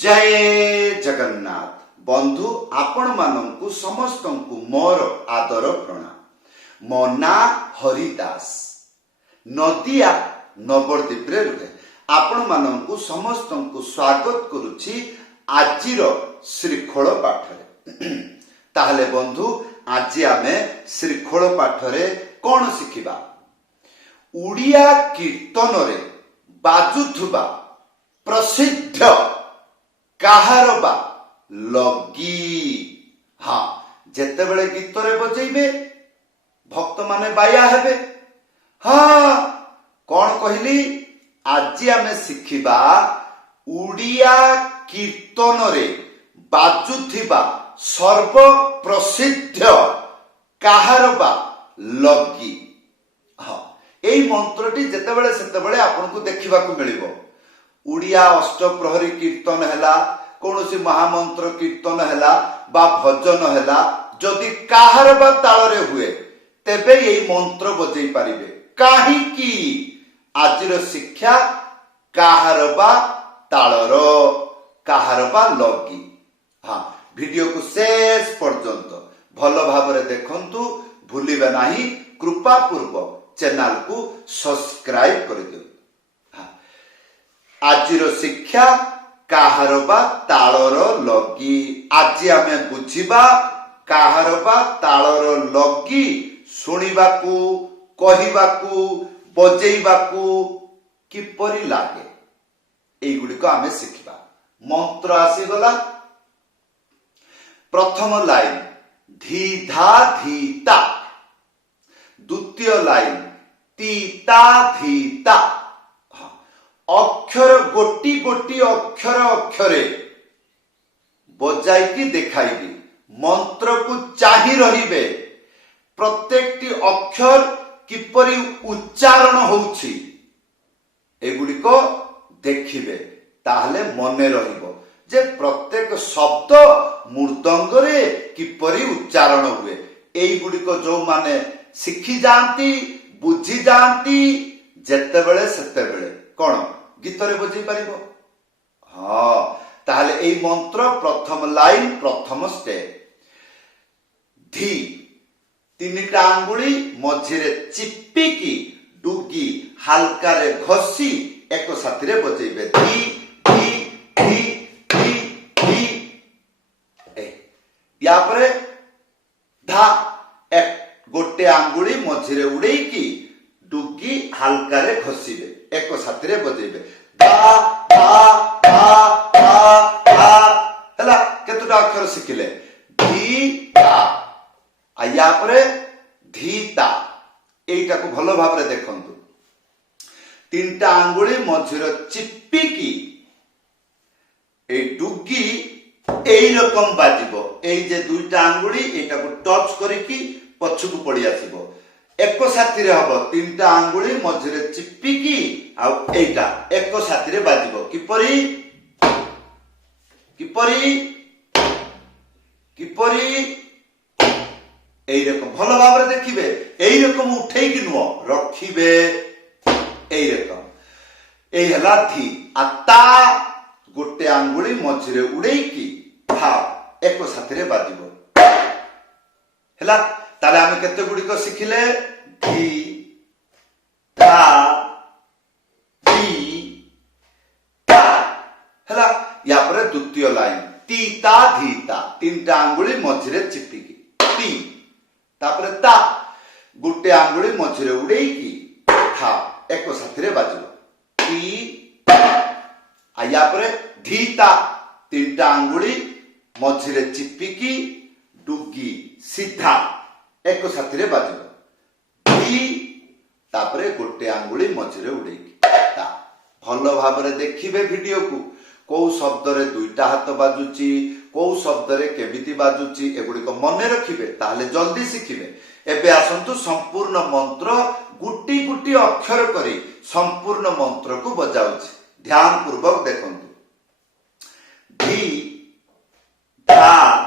जय जगन्नाथ बंधु आपण मानंकु समस्तंकु मोर आदर प्रणाम। मो ना हरिदास नदिया नवद्वीप रे रुहे आपण मानंकु समस्तंकु स्वागत करुछि आजिर श्रीखोल पाठरे। ताहले बंधु आज आमे श्रीखोल पाठरे कोन शिखिबा? उड़िया कीर्तन रे बाजुथुबा प्रसिद्ध काहार बा लगी। हाँ, जेतेबेले गीत रे बजेइबे भक्त माने बाया हेबे। हाँ, कौन कहली? आज आमे शिखिबा उड़िया कीर्तन रे बाजुथिबा सर्व प्रसिद्ध काहार बा लगी। हाँ, एई मंत्रटी जेतेबेले सेतेबेले आपनकु देखिबाकु मिलिबो। उड़िया अष्टप्रहरी कीर्तन हैला, कौनसी महामंत्र कीर्तन हैला बा भजन हैला, जदि काहार बा ताल रे हुए तेबे यही मंत्र बजै पारिबे। काहे कि आजिर शिक्षा काहार बा तालर, काहार बा लगी। हाँ, वीडियो को शेष पर्यंत भल भाबरे देखंतु, भूलिबे नाही। कृपा पूर्वक चैनल को सब्सक्राइब कर दियो। आजिर शिक्षा काहार बा तालर लगी। आज आमे बुझिबा काहार बा तालर लगी सुनिबाकू, कहिबाकू, बजेइबाकू किपरि लागे एई गुडी को आमे शिखिबा। मंत्र आसी गला। प्रथम लाइन धीधा धीता, द्वितीय लाइन तीता धीता। अक्षर गोटी गोटी अक्षर अक्षरे बजाई देखाइबी। मंत्र को चाहि रहिबे प्रत्येकटी अक्षर किपरि उच्चारण होउछि एगुड़िको देखिबे। ताहले मने रहिबो जे प्रत्येक शब्द मृदंग रे किपरि उच्चारण हुए। एई गुड़िको जो माने शिखि जानती, बुझी जानती, जेतेबेले सेतेबेले कोन गीत रे बजै पारिबो। हाँ, ताहले एई मंत्र प्रथम लाइन प्रथम स्टेप। धी तीनिटा आंगुली मझिरे चिपिकी डुगी हालका रे घसी एक साथी रे बजैबे। धी धी धी धी धी। या परे धा एक गोटे आंगुली मझिरे उड़ेकी डुगी हालका रे घसीबे एक साथी रे बजेइबे। धा धा धा धा धा। हला केतुटा अक्षर शिखिले? धीता। या परे धीता। एइटा को भलो भाबरे देखंतु। तीनटा आंगुली मझिर चिपिकी ए डुगी एई रकम बाजिबो। एई जे दुईटा आंगुली एटा को टच करिकी पछुकु पड़ी आसीबो। एक साथी रे हबो। तीनटा आंगुली मझिरे चिपिकी आ एटा एक साथी रे बाजिबो। किपरि किपरि किपरि? एई रकम भलो भाबरे देखिबे। एई रकम उठेई कि नुओ रखिबे। एई रकम एई हला धी। ता गोटे आंगुली मझिरे उड़ेई था एक साथी रे बाजिबो। हला ताले आमे केते गुडी को शिखिले? धी धा धी ता। हला या परे द्वितीय लाइन तीता धीता। तीनटा आंगुली मझिरे चिपिकी ती। तापरे ता गुटे आंगुली मझिरे उड़ेईकी था एक साथी रे बाजिबो। ती या परे धीता। तीनटा आंगुली मझिरे चिपिकी डुगी सीधा एक साथी रे बाजिबो। धी तापरे गोटे आंगुली मझिरे उड़ेईकी ता। भलो भाबरे देखिबे वीडियो को। को शब्द रे दुईटा हाथ बाजुची, को शब्द रे केमिति बाजुची एगुडी को मने रखिबे। ताहले जल्दी शिखिबे। एबे आसंतु संपूर्ण मंत्र गुटी गुटी अक्षर करी संपूर्ण मंत्र को बजाउछि। ध्यान पूर्वक देखंतु। धी धा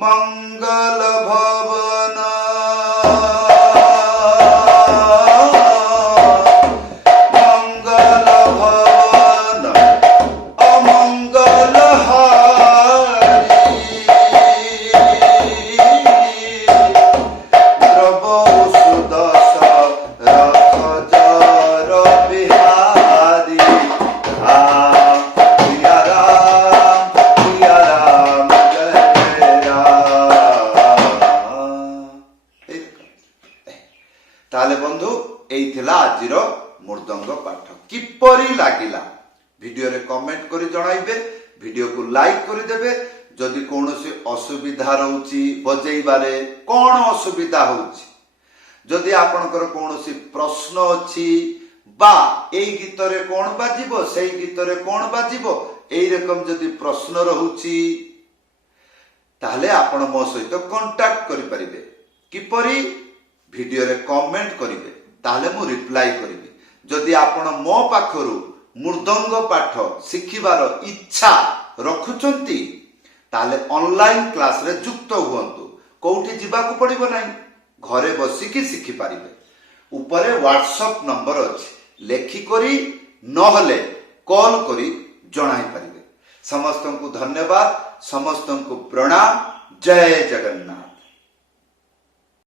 मंगल भवन मंगल भवन अमंगल हारी द्रव सुदशा रथ जर बिहारी राम सिया राम जय ताले बंधु एई थिला आजिर मृदंग पाठ किपरि लागिला वीडियो रे कमेंट करी जणाइबे वीडियो को लाइक करी देबे जदि कोनोसी असुविधा रहउची बजेइबारे कोन असुविधा होउची जदि आपनकर कोनोसी प्रश्न अछि बा एई गीत रे कोन बाजिबो सेई गीत रे कोन बाजिबो एई रकम जदि प्रश्न रहउची ताहले आपण मो सहित कांटेक्ट करि परिबे किपरि वीडियो रे कमेंट करिवे ताहले मु रिप्लाई करिवे जदि आपण मो पाखरु मृदंग पाठ शिखिबार इच्छा रखुचंती ताहले ऑनलाइन क्लास रे जुक्त हुअंतु कोठी जिबाकू पड़िबो नाही घरे बसिकी शिखि पारिबे ऊपरे व्हाट्सएप नंबर अछि लेखि करी नहले कॉल करी जणाई पारिबे समस्तंकु धन्यवाद समस्तंकु प्रणाम जय जगन्नाथ।